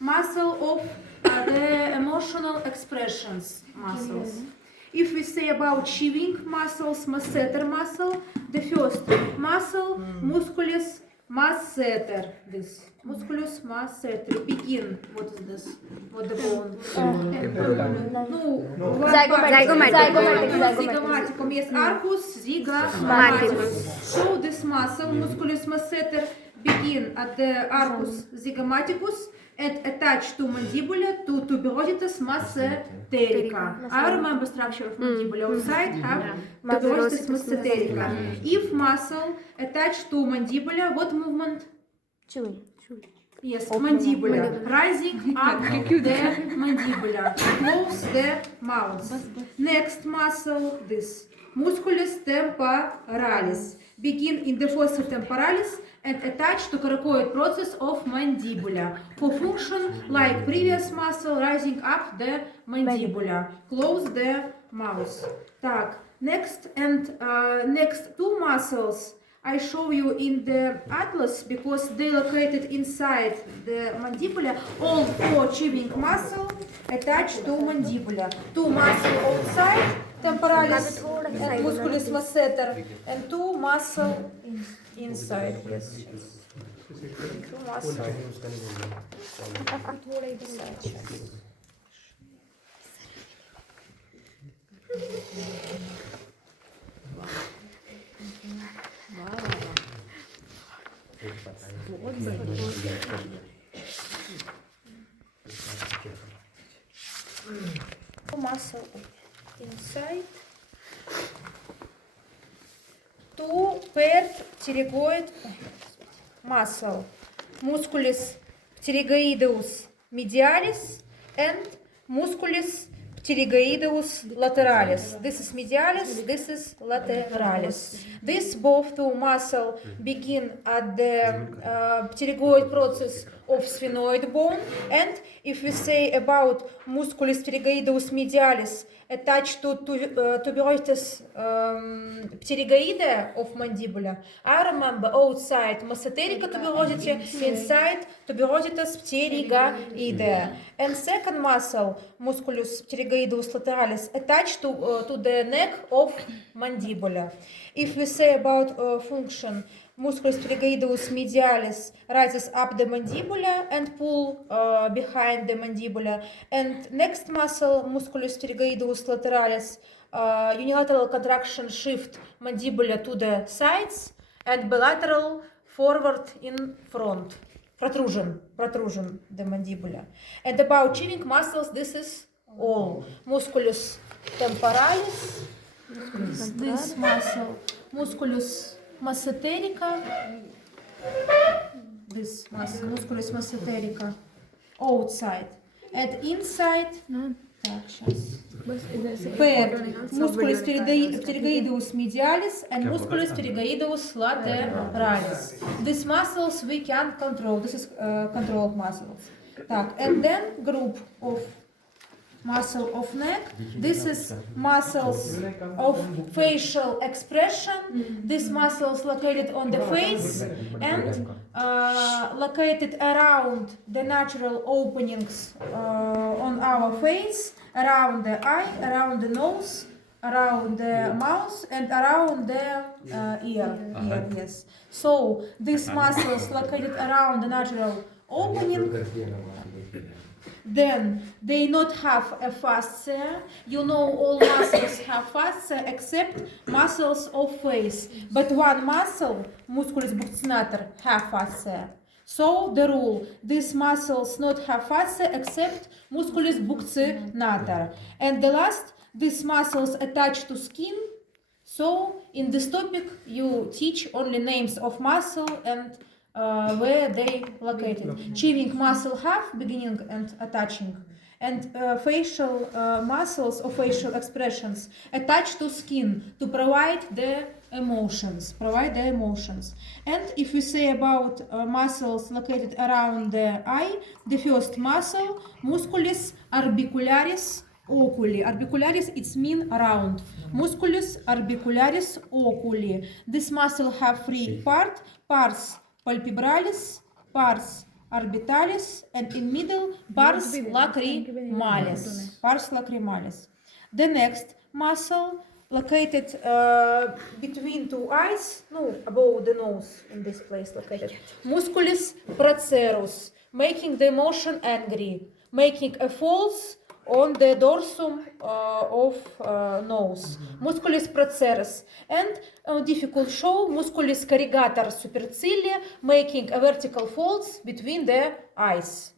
muscle of the emotional expressions muscles. If we say about chewing muscles, masseter muscle, the first muscle, musculus masseter. This musculus masseter. Begin. What is this? What the bone? Zygomaticum. Yes, arcus zygomaticus. So this muscle, musculus masseter, begin at the arcus zygomaticus and attached to mandibula to tuberositas masseterica. I remember structure of mandibula. Outside have tuberositas masseterica. If muscle attached to mandibula, what movement? Chewing. Yes, mandibula. Rising up the mandibula. Close the mouth. Next muscle, this. Musculus temporalis. Begin in the fossa temporalis and attach to coracoid process of mandibula. For function, like previous muscle, rising up the mandibula. Close the mouth. Так, next two muscles I show you in the atlas because they located inside the mandibula. All four chewing muscle attached to mandibula. Two muscle outside, temporalis and musculus masseter, and two muscle inside. Yes. Two muscle. Muscle inside. Two paired pterygoid muscle, musculus pterygoideus medialis and musculus pterygoideus lateralis. This is medialis, this is lateralis. These both two muscles begin at the pterygoid process of sphenoid bone, and if we say about musculus pterygoideus medialis attached to tuberositas pterygoidea of mandibula, I remember outside masseterica tuberosity, inside tuberositas pterygoidea. And second muscle, musculus pterygoideus lateralis, attached to the neck of mandibula. If we say about function, musculus pterygoideus medialis rises up the mandibula and pull behind the mandibula. And next muscle, musculus pterygoideus lateralis, unilateral contraction shift mandibula to the sides and bilateral forward in front. Protrusion, the mandibula. And about chewing muscles, this is all. Musculus temporalis, this muscle, musculus masseterica, this muscle, musculus masseterica, outside. And inside, pair, musculus pterygoideus medialis and musculus pterygoideus lateralis. These muscles we can control. This is controlled muscles. And then group of muscle of neck. This is muscles of facial expression. These muscles located on the face and located around the natural openings on our face, around the eye, around the nose, around the mouth, and around the ear. Yes. So these muscles located around the natural opening, then they not have a fascia. You know all muscles have fascia except muscles of face. But one muscle, musculus buccinator, have fascia. So the rule, these muscles not have fascia except musculus buccinator. And the last, these muscles attached to skin. So in this topic you teach only names of muscle and where they located. Chewing muscle have beginning and attaching, and facial muscles or facial expressions attached to skin to provide the emotions. And if we say about muscles located around the eye, the first muscle, musculus orbicularis oculi. Orbicularis, it's mean round. Musculus orbicularis oculi. This muscle have three parts: pars palpebralis, pars orbitalis, and in middle pars lacrimalis. Pars lacrimalis. The next muscle located between two eyes, no, above the nose, in this place located. Musculus procerus, making the emotion angry, making a false on the dorsum of nose. Musculus procerus. And difficult show, musculus corrugator supercilii, making a vertical folds between the eyes.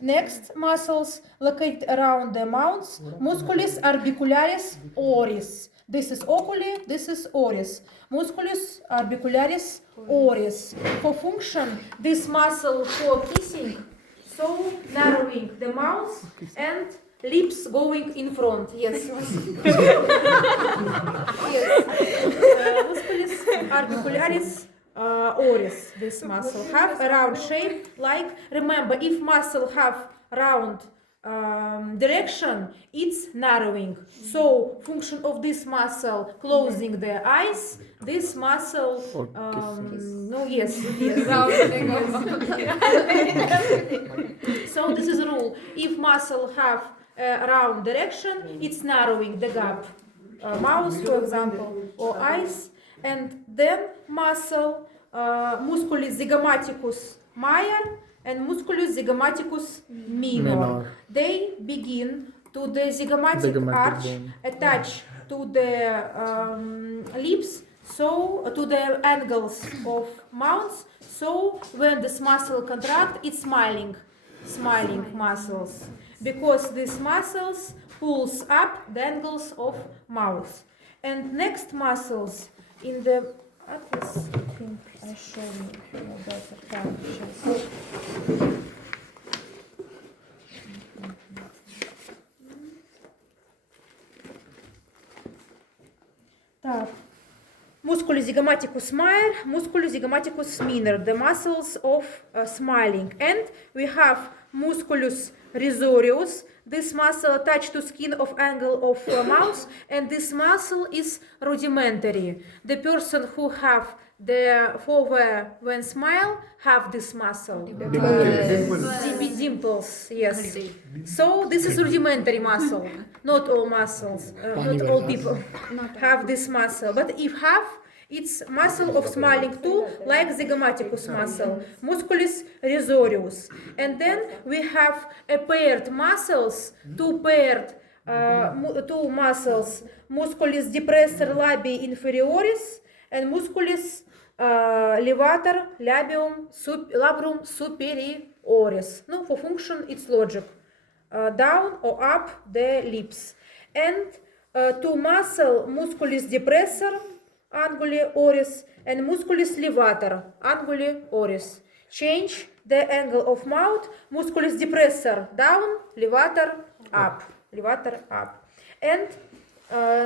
Next, muscles located around the mouth, musculus orbicularis oris. This is oculi, this is oris. Musculus orbicularis oris. For function, this muscle for kissing, so narrowing the mouth and lips going in front. Yes. Yes. Musculus orbicularis oris, this muscle have a round shape. Like, remember, if muscle have round direction, it's narrowing. So function of this muscle closing the eyes. This muscle no, yes. So this is a rule. If muscle have a round direction, it's narrowing the gap. Mouth, for example, or eyes. And then muscle musculus zygomaticus major and musculus zygomaticus minor. They begin to the zygomatic arch, attach to the lips, so to the angles of mouth. So when this muscle contract, it's smiling muscles, because these muscles pulls up the angles of mouth. And next muscles in the atlas, I think I show you better time. Так. Musculus zygomaticus major, musculus zygomaticus minor, the muscles of smiling. And we have musculus risorius. This muscle attached to skin of angle of mouth, and this muscle is rudimentary. The person who have the forehead when smile have this muscle. Dimples, yes. So this is rudimentary muscle. Not all muscles, not all people have this muscle. But if have, it's muscle of smiling too, like zygomaticus muscle, musculus risorius. And then we have a paired muscles, two muscles, musculus depressor labii inferioris and musculus levator labrum superioris. No, for function it's logic. Down or up the lips. And two muscle, musculus depressor anguli oris and musculus levator anguli oris. Change the angle of mouth, musculus depressor down, levator up. And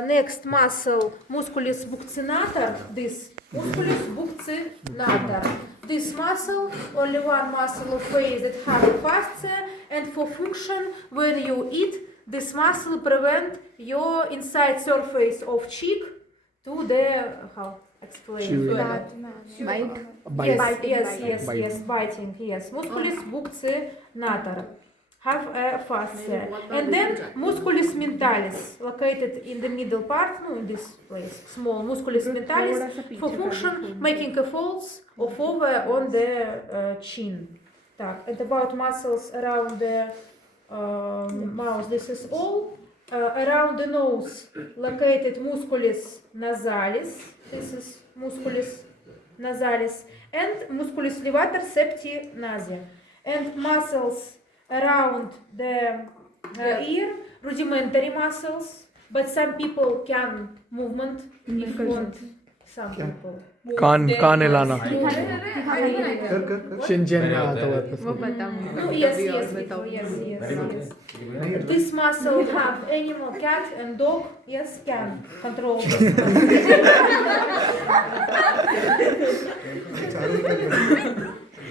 next muscle, musculus buccinator, this musculus buccinator. This muscle, only one muscle of face that have a fascia, and for function, when you eat, this muscle prevent your inside surface of cheek to the, how explain? Yes, biting, yes. Musculus buccinator have a fascia. And then musculus mentalis, located in the middle part, no, in this place, small musculus mentalis, for function, making a folds of over on the chin. And about muscles around the mouth, this is all. Around the nose, located musculus nasalis, this is musculus nasalis, and musculus levator septi nasia. And muscles around the ear, rudimentary muscles, but some people can movement if want. Some people. कान हिलाना Shinchan में आता हुआ No, yes. This muscle have animal, cat and dog, yes, can control this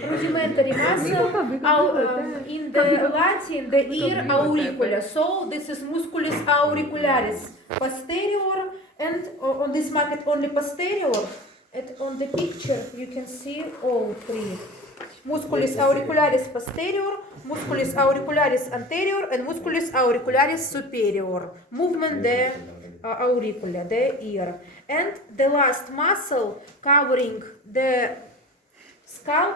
rudimentary muscle. In the Latin, the ear auricula. So this is musculus auricularis posterior, and on this market only posterior. And on the picture you can see all three. musculus auricularis posterior, musculus auricularis anterior, and musculus auricularis superior. Movement the auricula, the ear. And the last muscle covering the skull,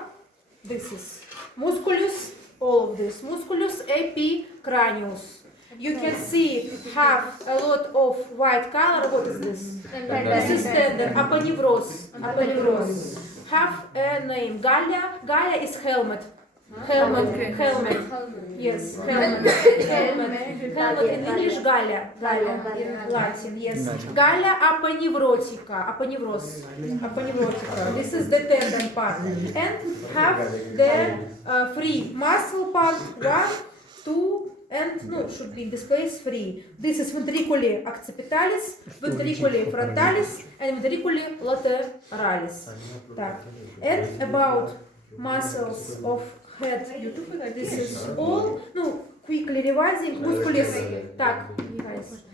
this is musculus, all of this, musculus epicranius. You can see have a lot of white color. What is this? This is tendon, aponeuros. Have a name. Gallia. Gallia is helmet. Helmet. Yes, helmet in English, Gallia. Gallia in Latin, yes. Gallia aponeurotica. Aponeurotica. This is the tendon part. And have the free muscle part. 1, 2, and should be in this place 3. This is ventriculi accipitalis, ventriculi frontalis, and ventriculi lateralis. Так. And about muscles of head, this is all. Quickly revising. Musculus, так,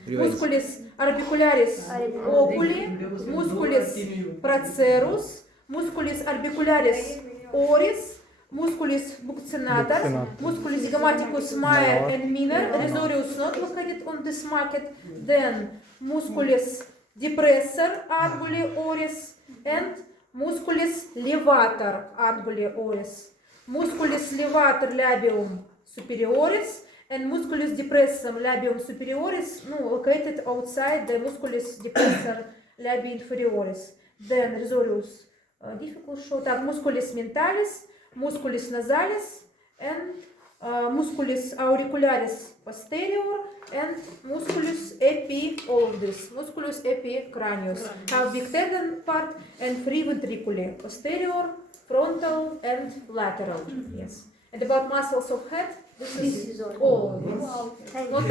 musculus orbicularis oculi, musculus procerus, musculus orbicularis oris, musculus buccinator, musculus grammaticus major and minor, risorius not located on this market, then musculus depressor anguli oris, and musculus levator anguli oris, musculus levator labium superioris, and musculus depressor labium superioris, located outside the musculus depressor labii inferioris. Then risorius, difficult show, musculus mentalis, musculus nasalis, and musculus auricularis posterior, and musculus all of this, musculus epicranius. Have big tendon part and free ventriculi, posterior, frontal, and lateral. Yes. And about muscles of head, this is all. Yes. Not